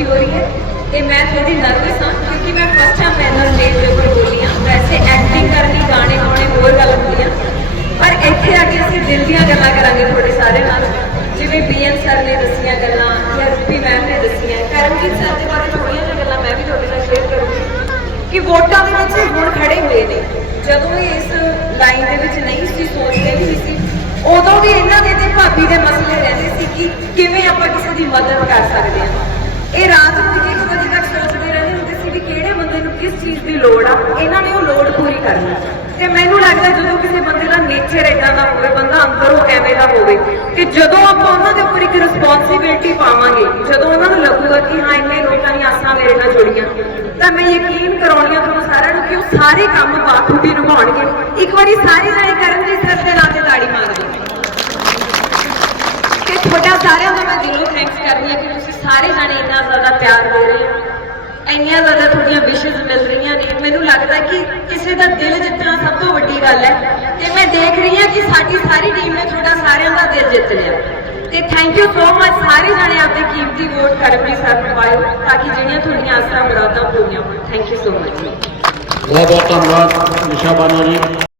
ਖੁਸ਼ੀ ਹੋ ਰਹੀ ਹੈ ਤੇ ਮੈਂ ਥੋੜੀ ਨਰਵਸ ਹਾਂ ਕਿਉਂਕਿ ਮੈਂ ਫਸਟ ਟਾਈਮ ਮੈਨਰ ਸਟੇਜ ਦੇ ਉੱਪਰ ਬੋਲੀ ਹਾਂ। ਵੈਸੇ ਐਕਟਿੰਗ ਕਰਨੀ, ਗਾਣੇ ਗਾਉਣੇ, ਹੋਰ ਗੱਲ ਹੁੰਦੀ ਆ। ਪਰ ਇੱਥੇ ਆ ਕੇ ਅਸੀਂ ਦਿਲ ਦੀਆਂ ਗੱਲਾਂ ਕਰਾਂਗੇ ਤੁਹਾਡੇ ਸਾਰੇ ਨਾਲ। ਜਿਵੇਂ ਬੀਐਨ ਸਰ ਨੇ ਦੱਸੀਆਂ ਗੱਲਾਂ ਜਾਂ ਰੂਪੀ ਮੈਮ ਨੇ ਦੱਸੀਆਂ। ਕਰਮਜੀਤ ਸਰ ਦੇ ਬਾਰੇ ਥੋੜੀਆਂ ਜਿਹੀਆਂ ਗੱਲਾਂ ਮੈਂ ਵੀ ਤੁਹਾਡੇ ਨਾਲ ਸ਼ੇਅਰ ਕਰੂੰਗੀ ਕਿ ਵੋਟਾਂ ਦੇ ਵਿੱਚ ਹੁਣ ਖੜੇ ਹੋਏ ਨੇ। ਜਦੋਂ ਇਹ ਇਸ ਲਾਈਨ ਦੇ ਵਿੱਚ ਨਹੀਂ ਸੀ ਸੋਚਦੇ ਵੀ ਸੀ, ਉਦੋਂ ਵੀ ਇਹਨਾਂ ਦੇ ਤੇ ਭਾਬੀ ਦੇ ਮਸਲੇ ਰਹਿੰਦੇ ਸੀ ਕਿ ਕਿਵੇਂ ਆਪਾਂ ਕਿਸੇ ਦੀ ਮਦਦ ਕਰ ਸਕਦੇ ਹਾਂ। ਇਹ ਰਾਤ ਨੂੰ ਇੱਕ ਵਜੇ ਤੱਕ ਸੋਚਦੇ ਰਹਿੰਦੇ ਹੁੰਦੇ ਸੀ ਵੀ ਕਿਹੜੇ ਬੰਦੇ ਨੂੰ ਕਿਸ ਚੀਜ਼ ਦੀ ਲੋੜ ਆ, ਇਹਨਾਂ ਨੇ ਉਹ ਲੋੜ ਪੂਰੀ ਕਰਨੀ ਤੇ ਮੈਨੂੰ ਲੱਗਦਾ ਜਦੋਂ ਕਿਸੇ ਬੰਦੇ ਦਾ ਨੇਚਰ ਇਦਾਂ ਦਾ ਹੋਵੇ, ਬੰਦਾ ਅੰਦਰੋਂ ਐਵੇਂ ਦਾ ਹੋਵੇ, ਤੇ ਜਦੋਂ ਆਪਾਂ ਉਹਨਾਂ ਦੇ ਉੱਪਰ ਇੱਕ ਰਿਸਪੌਂਸਿਬਿਲਟੀ ਪਾਵਾਂਗੇ, ਜਦੋਂ ਉਹਨਾਂ ਨੂੰ ਲੱਗੂਗਾ ਕਿ ਹਾਂ, ਇੰਨੇ ਲੋਕਾਂ ਦੀਆਂ ਆਸਾਂ ਮੇਰੇ ਨਾਲ ਜੁੜੀਆਂ, ਤਾਂ ਮੈਂ ਯਕੀਨ ਕਰਾਉਣੀ ਆ ਤੁਹਾਨੂੰ ਸਾਰਿਆਂ ਨੂੰ ਕਿ ਉਹ ਸਾਰੇ ਕੰਮ ਬਾਖੂਬੀ ਨਿਭਾਉਣਗੇ ਇੱਕ ਵਾਰੀ ਸਾਰੇ ਰਾਏ ਕਰਨ ਸਰ ਦੇ ਨਾਂ ਤੇ ਤਾੜੀ ਮਾਰ ਦਿਓ ਤੇ ਤੁਹਾਡਾ ਸਾਰਿਆਂ ਦਾ ਮੈਂ ਦਿਲੋਂ ਥੈਂਕਸ ਕਰਦੀ ਹਾਂ ਕਿ ਤੁਸੀਂ ਸਾਰੇ ਜਾਣੇ ਇੰਨਾ ਜ਼ਿਆਦਾ ਪਿਆਰ ਦੇ ਰਹੇ ਹੋ ਇੰਨੀਆਂ ਜ਼ਿਆਦਾ ਤੁਹਾਡੀਆਂ ਵਿਸ਼ੇਸ ਮਿਲ ਰਹੀਆਂ ਨੇ। ਮੈਨੂੰ ਲੱਗਦਾ ਕਿ ਕਿਸੇ ਦਾ ਦਿਲ ਜਿੱਤਣਾ ਸਭ ਤੋਂ ਵੱਡੀ ਗੱਲ ਹੈ। ਤੇ ਮੈਂ ਦੇਖ ਰਹੀ ਹਾਂ ਕਿ ਸਾਡੀ ਸਾਰੀ ਟੀਮ ਨੇ ਤੁਹਾਡਾ ਸਾਰਿਆਂ ਦਾ ਦਿਲ ਜਿੱਤ ਲਿਆ। ਤੇ ਥੈਂਕ ਯੂ ਸੋ ਮਚ ਸਾਰੇ ਜਾਣੇ ਆਪਦੇ ਕੀਮਤੀ ਵੋਟ ਕਰਮਜੀਤ ਸਰ ਨੂੰ ਪਾਇਓ ਤਾਂ ਕਿ ਜਿਹੜੀਆਂ ਤੁਹਾਡੀਆਂ ਆਸਾਂ ਮੁਰਾਦਾਂ ਪੂਰੀਆਂ ਹੋਣ। ਥੈਂਕ ਯੂ ਸੋ ਮਚ ਬਹੁਤ ਬਹੁਤ ਧੰਨਵਾਦ, ਨਿਸ਼ਾ ਬਾਨੋ ਜੀ।